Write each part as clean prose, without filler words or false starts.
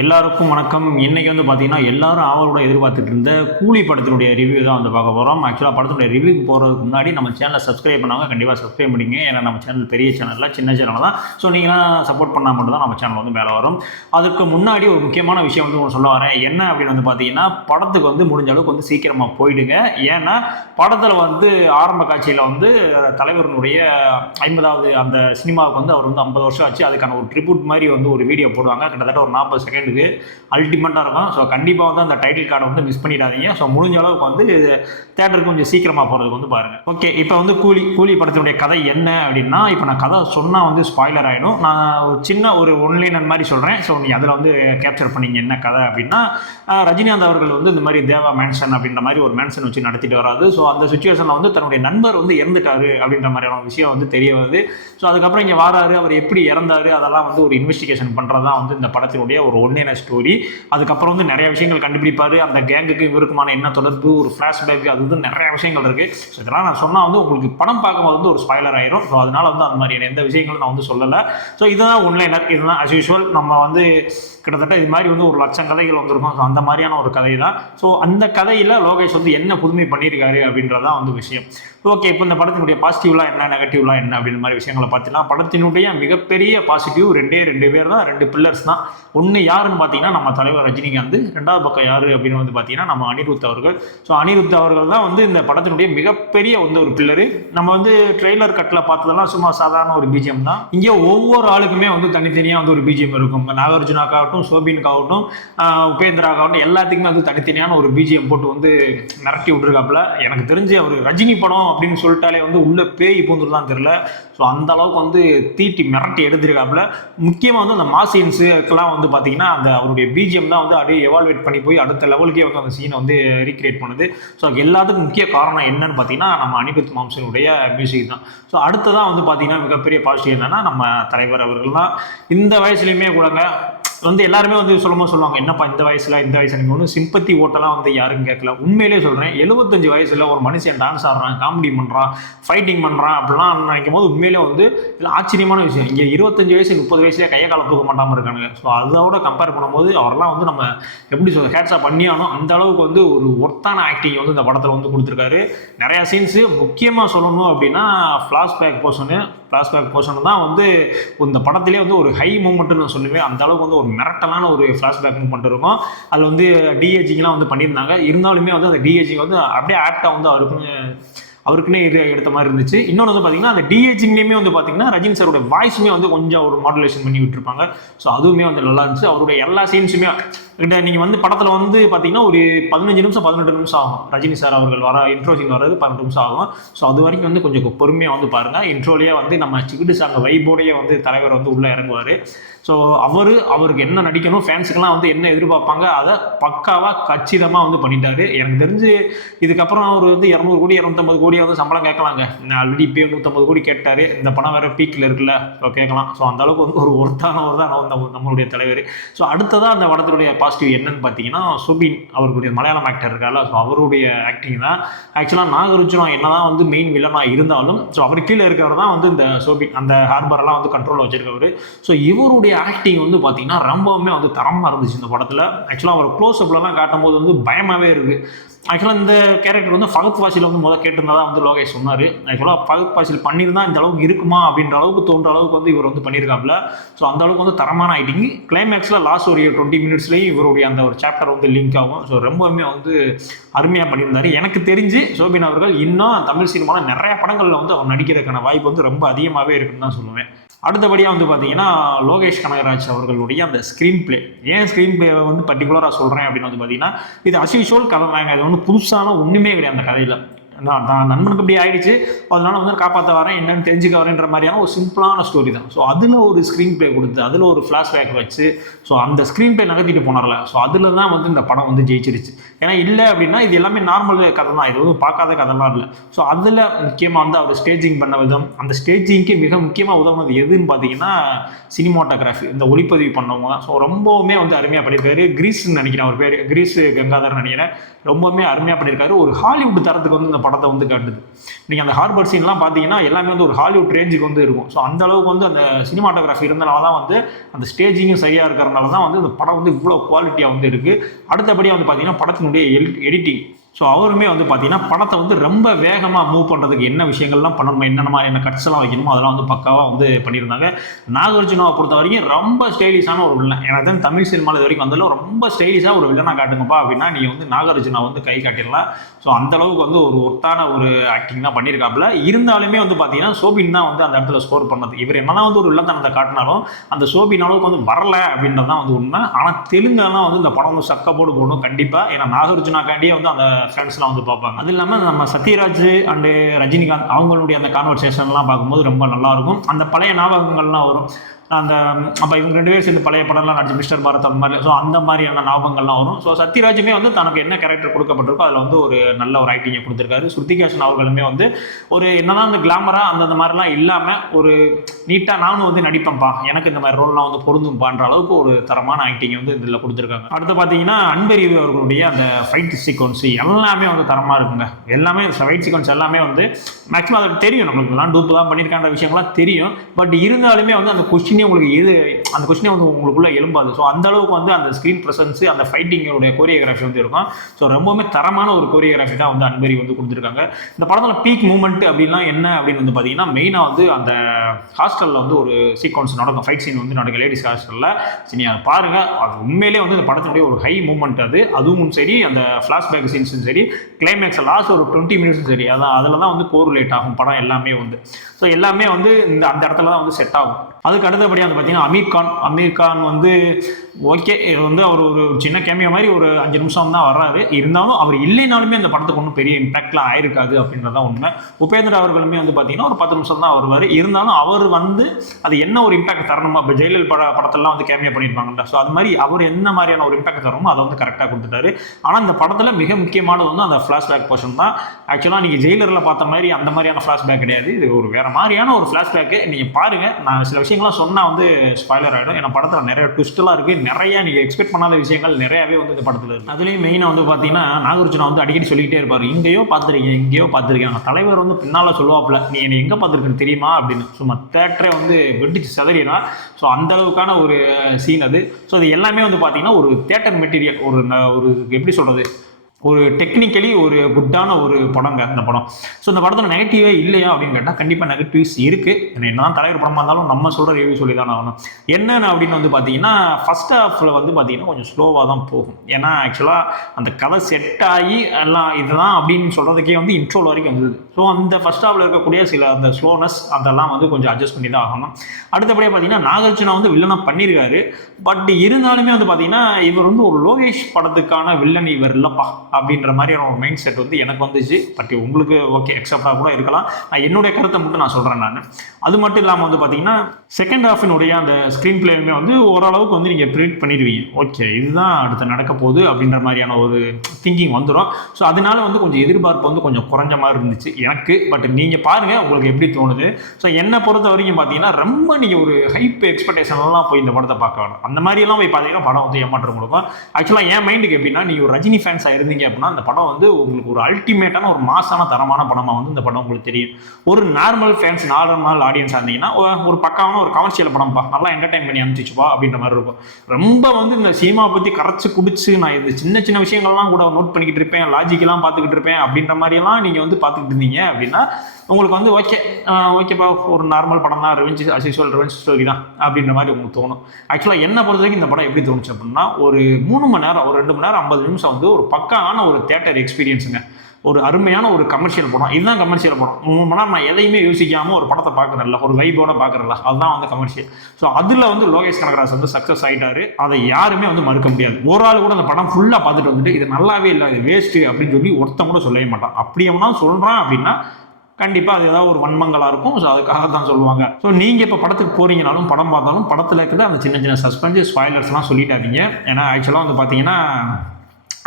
எல்லாருக்கும் வணக்கம். இன்னைக்கு வந்து பார்த்தீங்கன்னா, எல்லாரும் ஆவலோட எதிர்பார்த்துட்டு இருந்த கூலி படத்தினுடைய ரிவ்யூ தான் வந்து பார்க்க போறோம். ஆக்சுவலா படத்தினுடைய ரிவ்யூக்கு போறதுக்கு முன்னாடி நம்ம சேனலை சப்ஸ்கிரைப் பண்ணாங்க கண்டிப்பா சப்ஸ்கிரைப் பண்ணிங்க. ஏன்னா நம்ம சேனல் பெரிய சேனல்ல, சின்ன சேனல் தான். ஸோ நீங்களாம் சப்போர்ட் பண்ணா மட்டும் தான் நம்ம சேனல் வந்து மேலே வரும். அதுக்கு முன்னாடி ஒரு முக்கியமான விஷயம் வந்து சொல்ல வரேன். என்ன அப்படின்னு வந்து பார்த்தீங்கன்னா, படத்துக்கு வந்து முடிஞ்ச அளவுக்கு வந்து சீக்கிரமா போயிடுங்க. ஏன்னா படத்தில் வந்து ஆரம்ப காட்சியில் வந்து தலைவருடைய 50வது அந்த சினிமாவுக்கு வந்து அவர் வந்து 50 வருஷம் ஆச்சு. அதுக்கான ஒரு ட்ரிபியூட் மாதிரி வந்து ஒரு வீடியோ போடுவாங்க. கிட்டத்தட்ட ஒரு 40 செகண்ட் அல்டிமேட்டாக இருக்கும். ஸோ கண்டிப்பாக வந்து அந்த டைட்டில் கார்டை வந்து மிஸ் பண்ணிடாதீங்க. ஸோ முடிஞ்ச அளவுக்கு வந்து தேட்டருக்கு கொஞ்சம் சீக்கிரமாக போகிறதுக்கு வந்து பாருங்கள். ஓகே, இப்போ வந்து கூலி படத்தினுடைய கதை என்ன அப்படின்னா, இப்போ நான் கதை சொன்னால் வந்து ஸ்பாய்லர் ஆகிடும். நான் ஒரு சின்ன ஒரு ஒன்லைனர் மாதிரி சொல்கிறேன். ஸோ நீ அதில் வந்து கேப்சர் பண்ணிங்க என்ன கதை அப்படின்னா, ரஜினிகாந்த் அவர்கள் வந்து இந்த மாதிரி தேவா மேன்ஷன் அப்படின்ற மாதிரி ஒரு மேன்ஷன் வச்சு நடத்திட்டு வராது. ஸோ அந்த சுச்சுவேஷனில் வந்து தன்னுடைய நண்பர் வந்து இறந்துட்டாரு அப்படின்ற மாதிரியான விஷயம் வந்து தெரிய வருது. ஸோ அதுக்கப்புறம் இங்கே வராரு, அவர் எப்படி இறந்தாரு அதெல்லாம் வந்து ஒரு இன்வெஸ்டிகேஷன் பண்ணுறது தான் வந்து இந்த படத்தினுடைய ஒரு ஒன்லைனர் ஸ்டோரி. அதுக்கப்புறம் வந்து நிறைய விஷயங்கள் கண்டுபிடிப்பாரு. அந்த கேங்குக்கு இவருக்குமான என்ன தொடர்பு, ஒரு ஃப்ளாஷ்பேக், அது வந்து நிறைய விஷயங்கள் இருக்கு. ஸோ இதெல்லாம் நான் சொன்னால் வந்து உங்களுக்கு படம் பார்க்கும்போது வந்து ஒரு ஸ்பாய்லர் ஆயிரும். ஸோ அதனால வந்து அந்த மாதிரியான எந்த விஷயங்களும் நான் வந்து சொல்லலை. ஸோ இதுதான் ஒன்லைனர். இதுதான் அஸ் யூஷுவல். நம்ம வந்து கிட்டத்தட்ட இது மாதிரி வந்து ஒரு லட்சம் கதைகள் வந்திருக்கும். ஸோ அந்த மாதிரியான ஒரு கதை தான். ஸோ அந்த கதையில் லோகேஷ் வந்து என்ன புதுமை பண்ணியிருக்காரு அப்படின்றதான் வந்து விஷயம். ஓகே, இப்போ இந்த படத்தினுடைய பாசிட்டிவ்லாம் என்ன, நெகட்டிவ்லாம் என்ன அப்படின்ற மாதிரி விஷயங்களை பார்த்தீங்கன்னா, படத்தினுடைய மிகப்பெரிய பாசிட்டிவ் ரெண்டு பேர் தான், 2 பில்லர்ஸ் தான். ஒன்று யாருன்னு பார்த்தீங்கன்னா நம்ம தலைவர் ரஜினிகாந்த். ரெண்டாவது பக்கம் யார் அப்படின்னு வந்து பார்த்தீங்கன்னா நம்ம அனிருத் அவர்கள். ஸோ அனிருத் அவர்கள் தான் வந்து இந்த படத்தினுடைய மிகப்பெரிய வந்து ஒரு பில்லரு. நம்ம வந்து ட்ரெய்லர் கட்டில் பார்த்ததெல்லாம் சும்மா சாதாரண ஒரு பிஜிஎம் தான். இங்கே ஒவ்வொரு ஆளுக்குமே வந்து தனித்தனியாக வந்து ஒரு பிஜிஎம் இருக்கும். நாகார்ஜுனாக்காகட்டும், சோபினுக்காகட்டும், உபேந்திராக்காகட்டும், எல்லாத்துக்குமே வந்து தனித்தனியான ஒரு பிஜிஎம் போட்டு வந்து மிரட்டி விட்டுருக்காப்புல. எனக்கு தெரிஞ்சு அவர் ரஜினி படம் அப்படின்னு சொல்லிட்டாலே வந்து உள்ள பேய் பூந்துருதான் தெரியல. ஸோ அந்த அளவுக்கு வந்து தீட்டி மிரட்டி எடுத்திருக்காப்புல. முக்கியமாக வந்து அந்த மாசீன்ஸுக்கெல்லாம் வந்து பார்த்தீங்கன்னா அந்த அவருடைய பிஜிஎம் தான் வந்து அப்படியே எவால்வேட் பண்ணி போய் அடுத்த லெவலுக்கே வந்து அந்த சீனை வந்து ரீக்ரியேட் பண்ணுது. ஸோ எல்லாத்துக்கும் முக்கிய காரணம் என்னன்னு பார்த்தீங்கன்னா நம்ம அனிருத் மாம்சனுடைய மியூசிக் தான். ஸோ அடுத்ததான் வந்து பார்த்தீங்கன்னா மிகப்பெரிய பாசிட்டிவ் என்னன்னா நம்ம தலைவர் அவர்கள் தான். இந்த வயசுலையுமே கூடங்க வந்து எல்லாருமே வந்து சொல்லுவாங்க, என்னப்பா இந்த வயசுல நீங்கள் ஒன்றும் சிம்பத்தி ஓட்டெல்லாம் வந்து யாரும் கேட்கல. உண்மையிலே சொல்கிறேன், 75 வயசுல ஒரு மனுஷன் டான்ஸ் ஆடுறான், காமெடி பண்ணுறான், ஃபைட்டிங் பண்ணுறான் அப்படிலாம் நினைக்கும் போது உண்மையிலே வந்து இது ஆச்சரியமான விஷயம். இங்கே 25 வயசு 30 வயசுலேயே கையை கால தூக்க மாட்டாமல் இருக்கானுங்க. ஸோ அதோட கம்பேர் பண்ணும்போது அவரெல்லாம் வந்து நம்ம எப்படி சொல்ல ஹேட்ஸாக பண்ணியானோ அந்த அளவுக்கு வந்து ஒரு ஒர்த்தான ஆக்டிங் வந்து இந்த படத்தில் வந்து கொடுத்துருக்காரு. நிறையா சீன்ஸு முக்கியமாக சொல்லணும் அப்படின்னா ஃப்ளாஷ்பேக் போர்ஷன் தான் வந்து இந்த படத்திலே வந்து ஒரு ஹை மூமெண்ட்னு நான் சொல்லுவேன். அந்த அளவுக்கு வந்து ஒரு மிரட்டலான ஒரு ஃப்ளாஷ்பேக் மூமெண்ட் இருக்கும். அதில் வந்து டிஏஜிங்லாம் வந்து பண்ணியிருந்தாங்க. இருந்தாலுமே வந்து அந்த டிஏஜிங் வந்து அப்படியே ஆக்டாக வந்து அவருக்குன்னே எடுத்த மாதிரி இருந்துச்சு. இன்னொன்று வந்து பார்த்தீங்கன்னா அந்த டிஏஜிங்லேயுமே வந்து பார்த்தீங்கன்னா ரஜினி சாரோட வாய்ஸுமே வந்து கொஞ்சம் ஒரு மாடுலேஷன் பண்ணி விட்டுருப்பாங்க. ஸோ அதுவுமே வந்து நல்லா இருந்துச்சு. அவருடைய எல்லா சீன்ஸுமே நீங்கள் வந்து படத்தில் வந்து பார்த்தீங்கன்னா ஒரு 15 நிமிஷம் 18 நிமிஷம் ஆகும். ரஜினி சார் அவர்கள் வர இன்ட்ரோ சீன் வர்றது 12 நிமிஷம் ஆகும். ஸோ அது வரைக்கும் வந்து கொஞ்சம் பொறுமையாக வந்து பாருங்கள். இன்ட்ரோலேயே வந்து நம்ம சிக்கிட்டு சாங்க வைபோடையே வந்து தலைவர் வந்து உள்ளே இறங்குவார். ஸோ அவருக்கு என்ன நடிக்கணும், ஃபேன்ஸுக்கெல்லாம் வந்து என்ன எதிர்பார்ப்பாங்க அதை பக்காவாக கச்சிதமாக வந்து பண்ணிட்டாரு. எனக்கு தெரிஞ்சு இதுக்கப்புறம் அவர் வந்து 200 கோடி 250 கோடி வந்து சம்பளம் கேட்கலாங்க. ஆல்ரெடி இப்போ 150 கோடி கேட்டார். இந்த படம் வேறு பீக்கில் இருக்குல்ல, ஸோ கேட்கலாம். ஸோ அந்த அளவுக்கு வந்து ஒரு ஒருத்தானவர் தான் நம்மளுடைய தலைவர். ஸோ அடுத்ததாக அந்த படத்தினுடைய பாசிட்டிவ் என்னன்னு பார்த்தீங்கன்னா சுபின் அவர்களுடைய மலையாளம் ஆக்டர் இருக்கார்ல, ஸோ அவருடைய ஆக்டிங் தான். ஆக்சுவலாக நாகார்ஜுனா என்னதான் வந்து மெயின் வில்லனாக இருந்தாலும் ஸோ அவர் கீழே இருக்கிறவர் தான் வந்து இந்த சோபின் அந்த ஹார்பரெல்லாம் வந்து கண்ட்ரோலில் வச்சிருக்கவர். ஸோ இவருடைய ஆக்டிங் வந்து பார்த்தீங்கன்னா ரொம்பவுமே வந்து தரமாக இருந்துச்சு இந்த படத்தில். ஆக்சுவலாக அவர் க்ளோஸ்அப்லாம் காட்டும் போது வந்து பயமாகவே இருக்குது. ஆக்சுவலாக இந்த கேரக்டர் வந்து ஃபகத் ஃபாசில் வந்து கேட்டிருந்தா வந்து லோகேஷ் சொன்னார். ஆக்சுவலாக ஃபகத் ஃபாசில் பண்ணியிருந்தா இந்த அளவுக்கு இருக்குமா அப்படின்ற அளவுக்கு தோன்ற அளவுக்கு வந்து இவர் வந்து பண்ணியிருக்காப்புல. ஸோ அந்த அளவுக்கு வந்து தரமான ஆக்டிங். கிளைமேக்ஸில் லாஸ்ட் ஒரு 20 மினிட்ஸ்லேயும் இவருடைய அந்த ஒரு சாப்டர் வந்து லிங்க் ஆகும். ஸோ ரொம்பவுமே வந்து அருமையாக பண்ணியிருந்தார். எனக்கு தெரிஞ்சு சோபின் அவர்கள் இன்னும் தமிழ் சினிமாவில் நிறைய படங்களில் வந்து அவர் நடிக்கிறதுக்கான வாய்ப்பு வந்து ரொம்ப அதிகமாகவே இருக்குன்னு தான் சொல்லுவேன். அடுத்தபடியாக வந்து பார்த்தீங்கன்னா லோகேஷ் கனகராஜ் அவர்களுடைய அந்த ஸ்க்ரீன் பிளே. ஏன் ஸ்க்ரீன் பிளே வந்து பர்டிகுலராக சொல்கிறேன் அப்படின்னு வந்து பார்த்தீங்கன்னா, இது அஸ் யூஷுவல் கதை தாங்க. இது வந்து புதுசான ஒன்றுமே கிடையாது அந்த கதையில். நான் நண்பனுக்கு இப்படி ஆயிடுச்சு, அதனால வந்து காப்பாற்ற வரேன், என்னன்னு தெரிஞ்சுக்க வரேன்ற மாதிரியான ஒரு சிம்பிளான ஸ்டோரி தான். ஸோ அதில் ஒரு ஸ்க்ரீன் பிளே கொடுத்து அதில் ஒரு ஃப்ளாஷ்பேக் வச்சு ஸோ அந்த ஸ்க்ரீன் பிளே நகர்த்திட்டு போனார்ல, ஸோ அதில் தான் வந்து இந்த படம் வந்து ஜெயிச்சிருச்சு. ஏன்னா இல்லை அப்படின்னா இது எல்லாமே நார்மல் கதை தான், இது வந்து பார்க்காத கதைலாம் இல்லை. ஸோ அதில் முக்கியமாக வந்து அவர் ஸ்டேஜிங் பண்ண விதம், அந்த ஸ்டேஜிங்க்கு மிக முக்கியமாக உதவுனது எதுன்னு பார்த்தீங்கன்னா சினிமாட்டோகிராஃபி, இந்த ஒளிப்பதிவு பண்ணவங்க தான். ஸோ ரொம்பவுமே வந்து அருமையாக பண்ணியிருக்காரு. கிரீஸ்ன்னு நினைக்கிறேன் அவர் பேர், கிரீஸ் கங்காதர் நினைக்கிறேன். ரொம்பவுமே அருமையாக பண்ணியிருக்காரு. ஒரு ஹாலிவுட் தரத்துக்கு வந்து இந்த படத்தை வந்து காட்டுது. நீங்கள் அந்த ஹார்பர் சீன்லாம் பார்த்தீங்கன்னா எல்லாமே வந்து ஒரு ஹாலிவுட் ரேஞ்சுக்கு வந்து இருக்கும். ஸோ அந்த அளவுக்கு வந்து அந்த சினிமாட்டோகிராஃபி இருந்தனால தான் வந்து அந்த ஸ்டேஜிங்கும் சரியாக இருக்கிறனால தான் வந்து அந்த படம் வந்து இவ்வளோ குவாலிட்டியாக வந்து இருக்குது. அடுத்தபடியாக வந்து பார்த்தீங்கன்னா படத்தினுடைய எடிட்டிங். ஸோ அவருமே வந்து பார்த்தீங்கன்னா படத்தை வந்து ரொம்ப வேகமாக மூவ் பண்ணுறதுக்கு என்ன விஷயங்கள்லாம் பண்ணணுமோ, என்னென்ன மாதிரியான கட்ஸ் எல்லாம் வைக்கணுமோ அதெல்லாம் வந்து பக்காவாக வந்து பண்ணியிருந்தாங்க. நாகார்ஜுனாவை பொறுத்த வரைக்கும் ரொம்ப ஸ்டைலிஷான ஒரு வில்லன். எனக்கு தான் தமிழ் சினிமாவில் இது வரைக்கும் வந்தாலும் ரொம்ப ஸ்டைலிஷாக ஒரு வில்லனாக காட்டுங்கப்பா அப்படின்னா நீங்கள் வந்து நாகார்ஜுனா வந்து கை காட்டிடலாம். ஸோ அந்தளவுக்கு வந்து ஒரு ஒர்த்தான ஒரு ஆக்டிங் தான் பண்ணியிருக்காப்புல. இருந்தாலுமே வந்து பார்த்தீங்கன்னா சோபின் தான் வந்து அந்த இடத்துல ஸ்கோர் பண்ணது. இவர் என்னதான் வந்து ஒரு வில்லத்தனத்தை காட்டினாலும் அந்த சோபின் அளவுக்கு வந்து வரல அப்படின்றது தான் வந்து உண்மை. ஆனால் தெலுங்கெல்லாம் வந்து இந்த படம் வந்து சக்கப்போடு போடணும் கண்டிப்பாக. ஏன்னா நாகார்ஜுனாக்காண்டியே வந்து அந்த ஃப்ரெண்ட்ஸ்லாம் வந்து பார்ப்பாங்க. அது இல்லாமல் நம்ம சத்யராஜ் அண்டு ரஜினிகாந்த் அவங்களுடைய அந்த கான்வர்சேஷன்லாம் பார்க்கும்போது ரொம்ப நல்லாயிருக்கும். அந்த பழைய ஞாபகங்கள்லாம் வரும். அந்த அப்போ இவங்க 2 பேரும் சேர்ந்து பழைய படம்லாம் நடிச்சு மிஸ்டர் பாரத் அந்த மாதிரி. ஸோ அந்த மாதிரியான ஞாபகங்கள்லாம் வரும். ஸோ சத்யராஜுமே வந்து தனக்கு என்ன கேரக்டர் கொடுக்கப்பட்டிருக்கோ அதில் வந்து ஒரு நல்ல ஒரு ஆக்டிங்கை கொடுத்துருக்காரு. ஸ்ருதிகாசன் அவர்களுமே வந்து ஒரு என்னதான் அந்த கிளாமராக அந்த மாதிரிலாம் இல்லாமல் ஒரு நீட்டாக நானும் வந்து நடிப்பேன்ப்பா, எனக்கு இந்த மாதிரி ரோல்லாம் வந்து பொருந்தும்பான்ற அளவுக்கு ஒரு தரமான ஆக்டிங்கை வந்து இதில் கொடுத்துருக்காங்க. அடுத்து பார்த்தீங்கன்னா அன்பரி அவர்களுடைய அந்த ஃபைட் சீக்வன்ஸ் எல்லாமே வந்து தரமாக இருக்குங்க. எல்லாமே ஃபைட் சீக்வன்ஸ் எல்லாமே வந்து மேக்ஸிமம் அது தெரியும், நம்மளுக்குலாம் டூப்பு தான் பண்ணியிருக்கான்ற விஷயங்கள்லாம் தெரியும். பட் இருந்தாலுமே வந்து அந்த கொஸ்டினே உங்களுக்கு அந்த கொஸ்டினே வந்து உங்களுக்குள்ள எழும்பாது. ஸோ அந்த அளவுக்கு வந்து அந்த ஸ்க்ரீன் ப்ரெசன்ஸ் அந்த ஃபைட்டிங்கோடைய கோரியோகிராஃபி வந்து இருக்கும். ஸோ ரொம்பவுமே தரமான ஒரு கோரியோகிராஃபி தான் வந்து அன்பரி வந்து கொடுத்துருக்காங்க. இந்த படத்தில் பீக் மூமெண்ட் அப்படின்லாம் என்ன அப்படின்னு வந்து பார்த்தீங்கன்னா மெயினாக வந்து அந்த ஹாஸ்டலில் வந்து ஒரு சீக்வன்ஸ் நடக்கும், ஃபைட் சீன் வந்து நடக்கும் லேடிஸ் ஹாஸ்டலில். சரி அதை பாருங்கள், அது உண்மையிலே வந்து இந்த படத்தினுடைய ஒரு ஹை மூமெண்ட். அதுவும் சரி, அந்த ஃப்ளாஷ்பேக் சீன்ஸும் சரி, கிளைமேக்ஸ் லாஸ்ட் ஒரு 20 மினிட்ஸும் சரி, அதில் தான் வந்து கோரிலேட் ஆகும் படம் எல்லாமே வந்து. ஸோ எல்லாமே வந்து அந்த இடத்துல தான் வந்து செட் ஆகும். அதுக்கு அடுத்தபடியாக வந்து பார்த்தீங்கன்னா அமீர் கான் வந்து ஓகே, இது வந்து அவர் ஒரு சின்ன கேமியோ மாதிரி ஒரு 5 நிமிஷம் தான் வர்றாரு. இருந்தாலும் அவர் இல்லைனாலுமே அந்த படத்துக்கு ஒன்றும் பெரிய இம்பாக்ட்லாம் ஆயிருக்காது அப்படின்றதான் உண்மை. உபேந்திரா அவர்களுமே வந்து பார்த்தீங்கன்னா ஒரு 10 நிமிஷம் தான் வருவார். இருந்தாலும் அவர் வந்து அது என்ன ஒரு இம்பாக்ட் தரணுமா, இப்போ ஜெயலலிதா படத்தெல்லாம் வந்து கேமியோ பண்ணியிருப்பாங்கல்ல, ஸோ அது மாதிரி அவர் என்ன மாதிரியான ஒரு இம்பாக்ட் தரணுமோ அதை வந்து கரெக்டாக கொடுத்துட்டாரு. ஆனால் இந்த படத்தில் மிக முக்கியமானது வந்து அந்த ஃப்ளாஷ்பேக் போர்ஷன் தான். ஆக்சுவலாக நீங்கள் ஜெயிலரில் பார்த்த மாதிரி அந்த மாதிரியான ஃப்ளாஷ்பேக் கிடையாது. இது ஒரு வேறு மாதிரியான ஒரு ஃப்ளாஷ்பேக்கு. நீங்கள் பாருங்கள், நான் சில விஷயங்கள்லாம் சொன்னால் வந்து ஸ்பாய்லர் ஆகிடும். ஏன்னா படத்தில் நிறைய ட்விஸ்ட்லாம் இருக்குது, நிறையா நீங்கள் எக்ஸ்பெக்ட் பண்ணாத விஷயங்கள் நிறையாவே வந்து இந்த படத்தில் இருக்குது. அதுலேயும் மெயினாக வந்து பார்த்தீங்கன்னா நாகார்ஜுனா வந்து அடிக்கடி சொல்லிக்கிட்டே இருப்பார், எங்கேயோ பார்த்துருக்கேன். தலைவர் வந்து பின்னால் சொல்லுவாப்புல, நீ என்னை எங்கே பார்த்துருக்குன்னு தெரியுமா அப்படின்னு. சும்மா தேட்டரே வந்து வெடிச்சு சதறினா. ஸோ அந்த அளவுக்கான ஒரு சீன் அது. ஸோ அது எல்லாமே வந்து பார்த்தீங்கன்னா ஒரு தேட்டர் மெட்டீரியல், ஒரு எப்படி சொல்கிறது, ஒரு டெக்னிக்கலி ஒரு குட்டான ஒரு படங்க இந்த படம். ஸோ இந்த படத்தில் நெகட்டிவே இல்லையா அப்படின்னு கேட்டால் கண்டிப்பாக நெகட்டிவ்ஸ் இருக்குது. என்னதான் தலைவர் படமாக இருந்தாலும் நம்ம சொல்கிற ரிவ்யூ சொல்லி தான் ஆகணும். என்னென்ன அப்படின்னு வந்து பார்த்தீங்கன்னா ஃபர்ஸ்ட் ஹாஃபில் வந்து பார்த்தீங்கன்னா கொஞ்சம் ஸ்லோவாக தான் போகும். ஏன்னா ஆக்சுவலாக அந்த கதை செட் ஆகி எல்லாம் இதுதான் அப்படின்னு சொல்கிறதுக்கே வந்து இன்ட்ரோல் வரைக்கும் வந்தது. ஸோ அந்த ஃபர்ஸ்ட் ஹாஃபில் இருக்கக்கூடிய சில அந்த ஸ்லோனஸ் அதெல்லாம் வந்து கொஞ்சம் அட்ஜஸ்ட் பண்ணி தான் ஆகணும். அடுத்தபடியாக பார்த்தீங்கன்னா நாகார்ஜுனா வந்து வில்லனாக பண்ணியிருக்காரு. பட் இருந்தாலுமே வந்து பார்த்தீங்கன்னா இவர் வந்து ஒரு லோகேஷ் படத்துக்கான வில்லன் இவர் இல்லைப்பா அப்படின்ற மாதிரியான ஒரு மைண்ட் செட் வந்து எனக்கு வந்துச்சு. பட் உங்களுக்கு ஓகே எக்ஸப்டாக கூட இருக்கலாம். நான் என்னுடைய கருத்தை மட்டும் நான் சொல்கிறேன். நான் அது மட்டும் இல்லாமல் வந்து பார்த்தீங்கன்னா செகண்ட் ஹாஃபினுடைய அந்த ஸ்க்ரீன் பிளேயுமே வந்து ஓரளவுக்கு வந்து நீங்கள் ப்ரிடிக்ட் பண்ணிடுவீங்க, ஓகே இதுதான் அடுத்து நடக்க போகுது அப்படின்ற மாதிரியான ஒரு திங்கிங் வந்துடும். ஸோ அதனால வந்து கொஞ்சம் எதிர்பார்ப்பு வந்து கொஞ்சம் குறைஞ்ச மாதிரி இருந்துச்சு எனக்கு. பட் நீங்கள் பாருங்கள் உங்களுக்கு எப்படி தோணுது. ஸோ என்னை பொறுத்த வரைக்கும் பார்த்தீங்கன்னா ரொம்ப நீங்கள் ஒரு ஹைப் எக்ஸ்பெக்டேஷன்லாம் போய் இந்த படத்தை பார்க்க வேணும். அந்த மாதிரியெல்லாம் போய் பார்த்தீங்கன்னா படம் வந்து ஏமாற்றம் கொடுக்கும். ஆக்சுவலாக என் மைண்டுக்கு எப்படின்னா, நீங்கள் ஒரு ரஜினி ஃபேன்ஸாக இருந்தீங்க அப்படின்னா அந்த படம் வந்து உங்களுக்கு ஒரு அல்டிமேட்டான ஒரு மாசான தரமான படமாக வந்து இந்த படம் உங்களுக்கு தெரியும். ஒரு நார்மல் ஃபேன்ஸ், நார்மல் ஆடியன்ஸாக இருந்தீங்கன்னா ஒரு பக்காவான ஒரு கமர்ஷியல் படம்ப்பா, நல்லா என்டர்டைன் பண்ணி அனுப்பிச்சுப்பா அப்படின்ற மாதிரி இருக்கும். ரொம்ப வந்து இந்த சினிமா பற்றி கரைச்சி குடிச்சு நான் இது சின்ன சின்ன விஷயங்கள்லாம் கூட நோட் பண்ணிக்கிட்டு இருப்பேன், லாஜிக்கெல்லாம் பார்த்துக்கிட்டு இருப்பேன் அப்படின்ற மாதிரியெல்லாம் நீங்கள் வந்து பார்த்துக்கிட்டு இருந்தீங்க அப்படின்னா உங்களுக்கு வந்து ஓகேப்பா ஒரு நார்மல் படம் தான், ரிவெஞ்ச் ஸ்டோரி தான் அப்படின்ற மாதிரி உங்களுக்கு தோணும். ஆக்சுவலாக என்ன பொறுத்த வரைக்கும் இந்த படம் எப்படி தோணுச்சு அப்படின்னா, ஒரு 3 மணி நேரம், ஒரு 2 மணி நேரம் 50 நிமிஷம் வந்து ஒரு பக்கான ஒரு தியேட்டர் எக்ஸ்பீரியன்ஸுங்க. ஒரு அருமையான ஒரு கமர்ஷியல் படம். இதுதான் கமர்ஷியல் படம். 3 மணி நேரம் நான் எதையுமே யோசிக்காமல் ஒரு படத்தை பார்க்குறேன்ல, ஒரு வைபோட பார்க்குறல, அதுதான் வந்து கமர்ஷியல். ஸோ அதில் வந்து லோகேஷ் கனகராஜ் வந்து சக்ஸஸ் ஆகிட்டாரு. அதை யாருமே வந்து மறுக்க முடியாது. ஒரு ஆள் கூட அந்த படம் ஃபுல்லாக பார்த்துட்டு வந்துட்டு இது நல்லாவே இல்லை, இது வேஸ்ட்டு அப்படின்னு சொல்லி ஒருத்தன் கூட சொல்லவே மாட்டான். அப்படி எவனா சொல்கிறான் அப்படின்னா கண்டிப்பாக அது ஏதாவது ஒரு வன்மங்களாக இருக்கும். ஸோ அதுக்காக தான் சொல்லுவாங்க. ஸோ நீங்கள் இப்போ படத்துக்கு போகிறீங்கனாலும் படம் பார்த்தாலும் படத்தில் இருக்கிற அந்த சின்ன சின்ன சஸ்பென்ஸ் ஸ்பாய்லர்ஸ்லாம் சொல்லிட்டாதீங்க. ஏன்னா ஆக்சுவலாக வந்து பார்த்தீங்கன்னா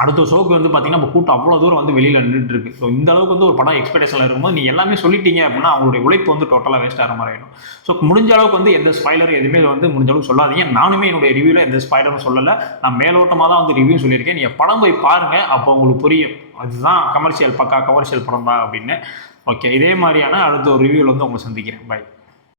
அடுத்த ஷோக்கு வந்து பார்த்தீங்கன்னா இப்போ கூட்டம் அவ்வளோ தூரம் வந்து வெளியில் நின்றுட்டு இருக்கு. ஸோ இந்த அளவுக்கு வந்து ஒரு படம் எக்ஸ்பெக்டேஷனில் இருக்கும்போது நீங்கள் எல்லாமே சொல்லிட்டீங்க அப்படின்னா அவங்களுடைய உழைப்பு வந்து டோட்டலாக வேஸ்ட் ஆகிற மாதிரி ஆகிடும். ஸோ முடிஞ்ச அளவுக்கு வந்து எந்த ஸ்பாய்லரும் எதுவுமே வந்து முடிஞ்ச அளவுக்கு சொல்லாதீங்க. நானுமே என்னுடைய ரிவ்யூவில் எந்த ஸ்பாய்லரும் சொல்லலை. நான் மேலோட்டமாக தான் வந்து ரிவ்யூ சொல்லியிருக்கேன். நீங்கள் படம் போய் பாருங்கள், அப்போ உங்களுக்கு புரியும். அதுதான் கமர்ஷியல், பக்கா கமர்ஷியல் படம் தான் அப்படின்னு. ஓகே, இதே மாதிரியான அடுத்த ஒரு ரிவ்யூவில் வந்து உங்களை சந்திக்கிறேன். பை.